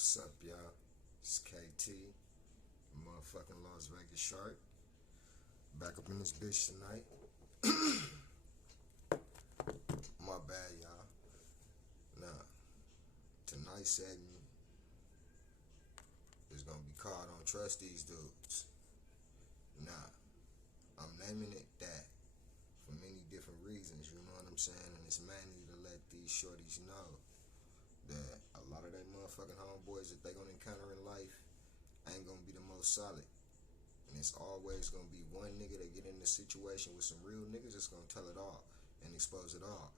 What's up, y'all? It's KT, motherfucking Las Vegas Shark. Back up in this bitch tonight. My bad, y'all. Nah, tonight's segment is gonna be called Don't Trust These Dudes. Nah, I'm naming it that for many different reasons, you know what I'm saying? And it's mainly to let these shorties know that a lot of they motherfucking homeboys that they gonna encounter in life ain't gonna be the most solid. And it's always gonna be one nigga that get in a situation with some real niggas that's gonna tell it all and expose it all.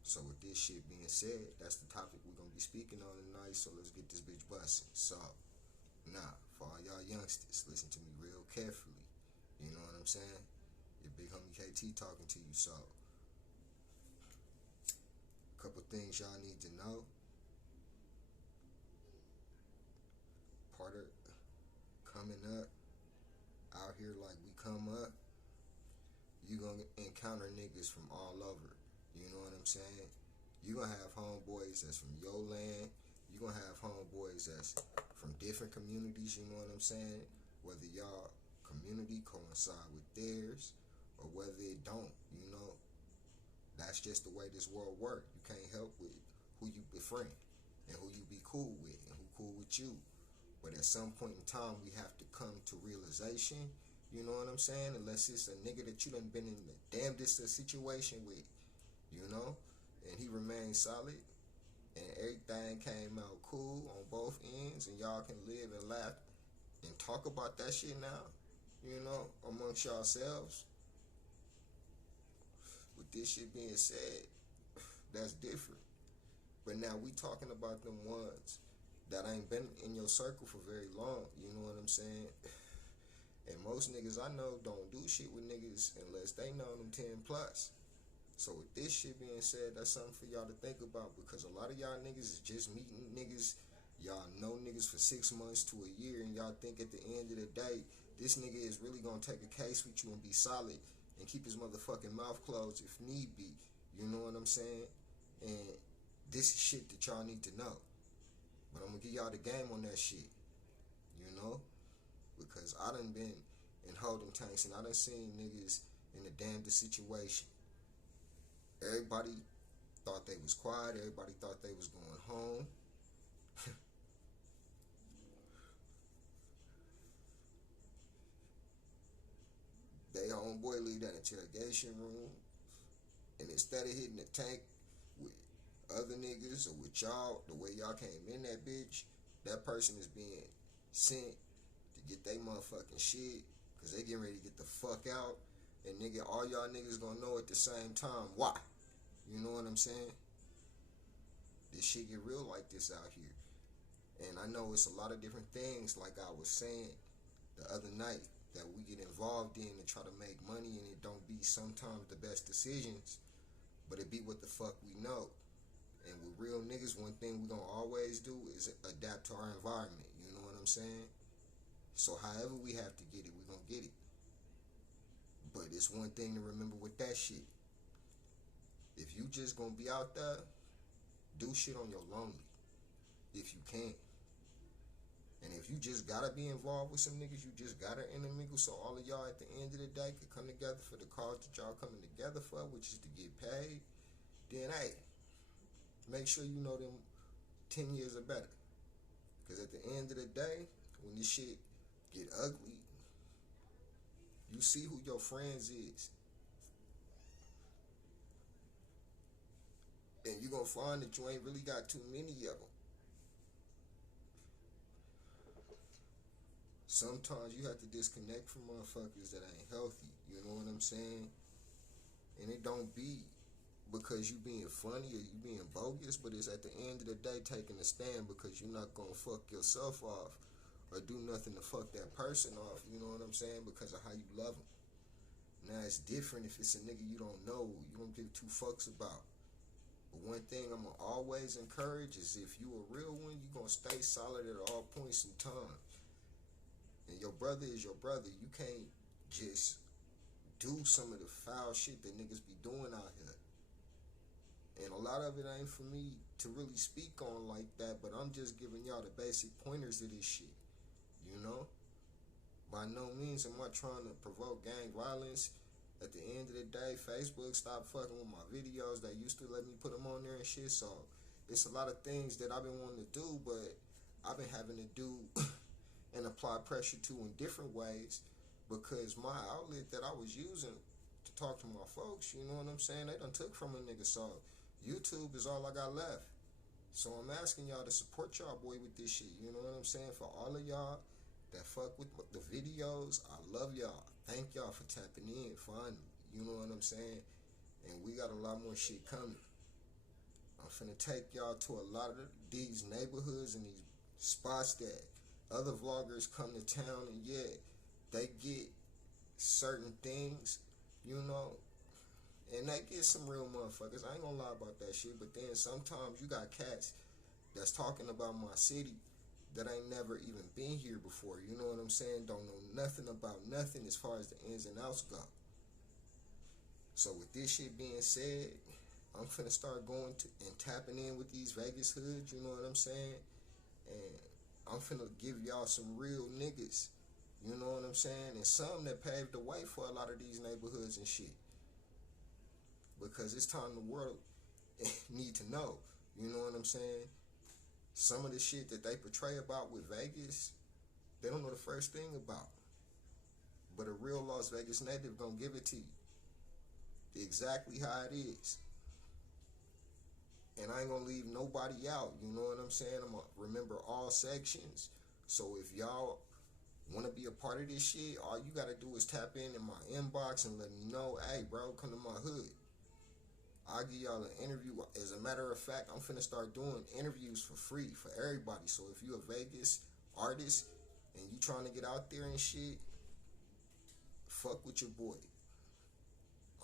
So with this shit being said, that's the topic we're gonna be speaking on tonight. So let's get this bitch busting. So, for all y'all youngsters, listen to me real carefully. You know what I'm saying? Your big homie KT talking to you. So, a couple things y'all need to know. Part of coming up out here like we come up, you gonna encounter niggas from all over. You know what I'm saying? You gonna have homeboys that's from your land. You gonna have homeboys that's from different communities. You know what I'm saying? Whether y'all community coincide with theirs or whether it don't. You know, that's just the way this world works. You can't help with who you befriend and who you be cool with and who cool with you. But at some point in time, we have to come to realization, you know what I'm saying? Unless it's a nigga that you done been in the damnedest situation with, you know? And he remained solid, and everything came out cool on both ends, and y'all can live and laugh and talk about that shit now, you know, amongst yourselves. With this shit being said, that's different. But now we talking about them ones that ain't been in your circle for very long, you know what I'm saying? And most niggas I know don't do shit with niggas unless they know them 10 plus. So with this shit being said, that's something for y'all to think about, because a lot of y'all niggas is just meeting niggas. Y'all know niggas for 6 months to a year, and y'all think at the end of the day, this nigga is really gonna take a case with you and be solid and keep his motherfucking mouth closed if need be. You know what I'm saying? And this is shit that y'all need to know. But I'm gonna give y'all the game on that shit, you know? Because I done been in holding tanks and I done seen niggas in the damnedest situation. Everybody thought they was quiet, everybody thought they was going home. They homeboy leave that interrogation room, and instead of hitting the tank with other niggas or with y'all, the way y'all came in that bitch, that person is being sent to get they motherfucking shit, cause they getting ready to get the fuck out. And nigga, all y'all niggas gonna know at the same time why. You know what I'm saying? This shit get real like this out here. And I know it's a lot of different things, like I was saying the other night, that we get involved in to try to make money, and it don't be sometimes the best decisions, but it be what the fuck we know. And with real niggas, one thing we gonna always do is adapt to our environment. You know what I'm saying? So however we have to get it, we gonna get it. But it's one thing to remember with that shit. If you just gonna be out there, do shit on your lonely, if you can. And if you just gotta be involved with some niggas, you just gotta intermingle so all of y'all at the end of the day could come together for the cause that y'all coming together for, which is to get paid, then hey, make sure you know them 10 years or better. Because at the end of the day, when this shit get ugly, you see who your friends is. And you gonna find that you ain't really got too many of them. Sometimes you have to disconnect from motherfuckers that ain't healthy. You know what I'm saying? And it don't be because you being funny or you being bogus, but it's at the end of the day taking a stand because you're not gonna fuck yourself off or do nothing to fuck that person off. You know what I'm saying? Because of how you love them. Now it's different if it's a nigga you don't know, you don't give two fucks about. But one thing I'm gonna always encourage is if you a real one, you gonna stay solid at all points in time. And your brother is your brother. You can't just do some of the foul shit that niggas be doing out here. And a lot of it ain't for me to really speak on like that, but I'm just giving y'all the basic pointers of this shit, you know? By no means am I trying to provoke gang violence. At the end of the day, Facebook stopped fucking with my videos. They used to let me put them on there and shit, so it's a lot of things that I've been wanting to do, but I've been having to do and apply pressure to in different ways because my outlet that I was using to talk to my folks, you know what I'm saying, they done took from a nigga, so YouTube is all I got left. So I'm asking y'all to support y'all boy with this shit, you know what I'm saying? For all of y'all that fuck with the videos, I love y'all. Thank y'all for tapping in finally, you know what I'm saying? And we got a lot more shit coming. I'm finna take y'all to a lot of these neighborhoods and these spots that other vloggers come to town, and yeah, they get certain things, you know, and they get some real motherfuckers. I ain't gonna lie about that shit, but then sometimes you got cats that's talking about my city that ain't never even been here before, you know what I'm saying? Don't know nothing about nothing as far as the ins and outs go. So with this shit being said, I'm finna start going to and tapping in with these Vegas hoods, you know what I'm saying? And I'm finna give y'all some real niggas, you know what I'm saying? And some that paved the way for a lot of these neighborhoods and shit. Because it's time the world need to know, you know what I'm saying? Some of the shit that they portray about with Vegas, they don't know the first thing about. But a real Las Vegas native gonna give it to you exactly how it is. And I ain't gonna leave nobody out, you know what I'm saying? I'm gonna remember all sections. So if y'all wanna be a part of this shit, all you gotta do is tap in my inbox and let me know, hey bro, come to my hood. I'll give y'all an interview. As a matter of fact, I'm finna start doing interviews for free for everybody. So if you a Vegas artist and you trying to get out there and shit, fuck with your boy.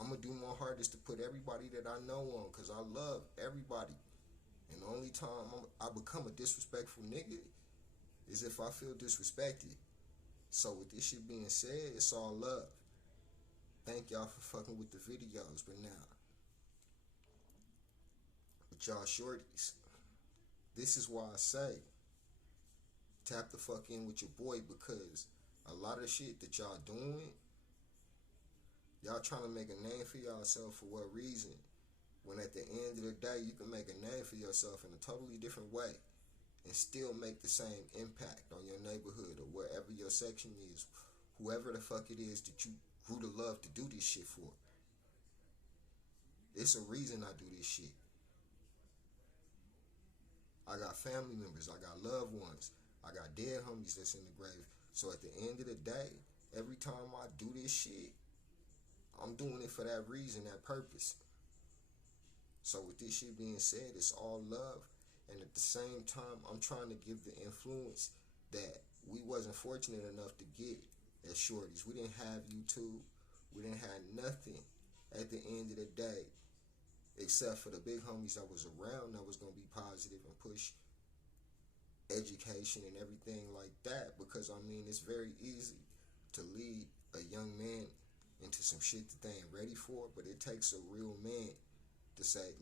I'm gonna do my hardest to put everybody that I know on, cause I love everybody. And the only time I become a disrespectful nigga is if I feel disrespected. So with this shit being said, it's all love. Thank y'all for fucking with the videos. But now, with y'all shorties, this is why I say tap the fuck in with your boy, because a lot of shit that y'all doing, y'all trying to make a name for yourself for what reason? When at the end of the day, you can make a name for yourself in a totally different way and still make the same impact on your neighborhood or wherever your section is, whoever the fuck it is that you grew to love to do this shit for. It's a reason I do this shit. I got family members, I got loved ones, I got dead homies that's in the grave. So at the end of the day, every time I do this shit, I'm doing it for that reason, that purpose. So with this shit being said, it's all love. And at the same time, I'm trying to give the influence that we wasn't fortunate enough to get as shorties. We didn't have YouTube. We didn't have nothing at the end of the day, except for the big homies that was around that was going to be positive and push education and everything like that. Because, I mean, it's very easy to lead a young man into some shit that they ain't ready for, but it takes a real man to say,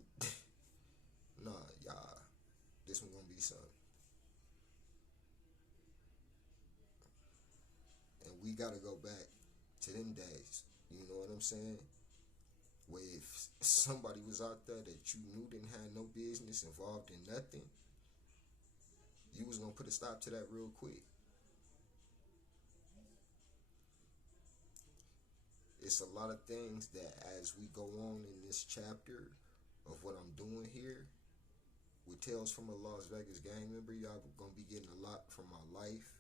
nah, y'all, this one gonna be something. And we gotta go back to them days, you know what I'm saying? Where if somebody was out there that you knew didn't have no business involved in nothing, you was gonna put a stop to that real quick. It's a lot of things that as we go on in this chapter of what I'm doing here, with Tales from a Las Vegas gang member, y'all gonna be getting a lot from my life,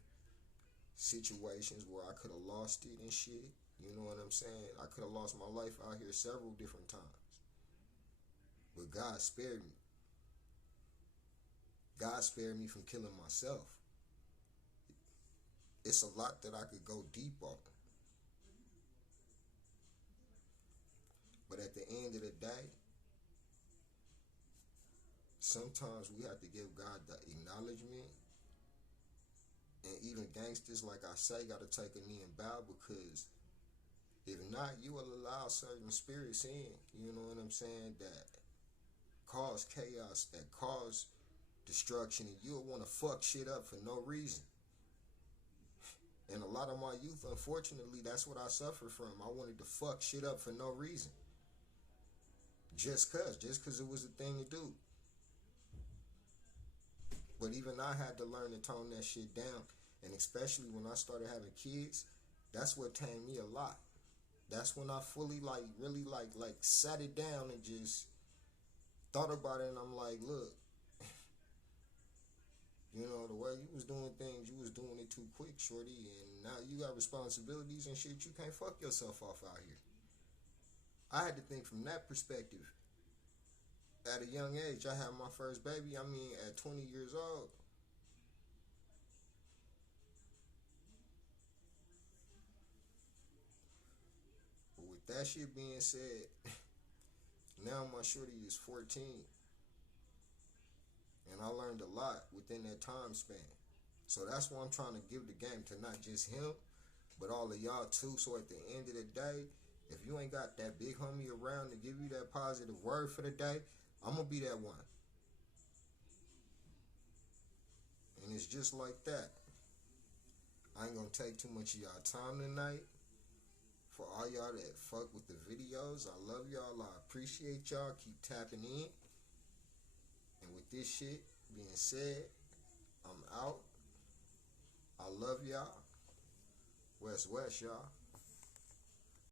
situations where I could have lost it and shit. You know what I'm saying? I could have lost my life out here several different times. But God spared me. God spared me from killing myself. It's a lot that I could go deep on. But at the end of the day, sometimes we have to give God the acknowledgement. And even gangsters, like I say, got to take a knee and bow, because if not, you will allow certain spirits in, you know what I'm saying, that cause chaos, that cause destruction, and you'll want to fuck shit up for no reason. And a lot of my youth, unfortunately, that's what I suffered from. I wanted to fuck shit up for no reason. Just cause it was a thing to do. But even I had to learn to tone that shit down. And especially when I started having kids, that's what tamed me a lot. That's when I fully really sat it down and just thought about it, and I'm like, look, you know, the way you was doing things, you was doing it too quick, shorty, and now you got responsibilities and shit. You can't fuck yourself off out here. I had to think from that perspective. At a young age, I had my first baby. I mean, at 20 years old. But with that shit being said, now my shorty is 14, and I learned a lot within that time span. So that's why I'm trying to give the game to not just him, but all of y'all too. So at the end of the day, if you ain't got that big homie around to give you that positive word for the day, I'm gonna be that one. And it's just like that. I ain't gonna take too much of y'all time tonight. For all y'all that fuck with the videos, I love y'all. I appreciate y'all. Keep tapping in. And with this shit being said, I'm out. I love y'all. West, y'all.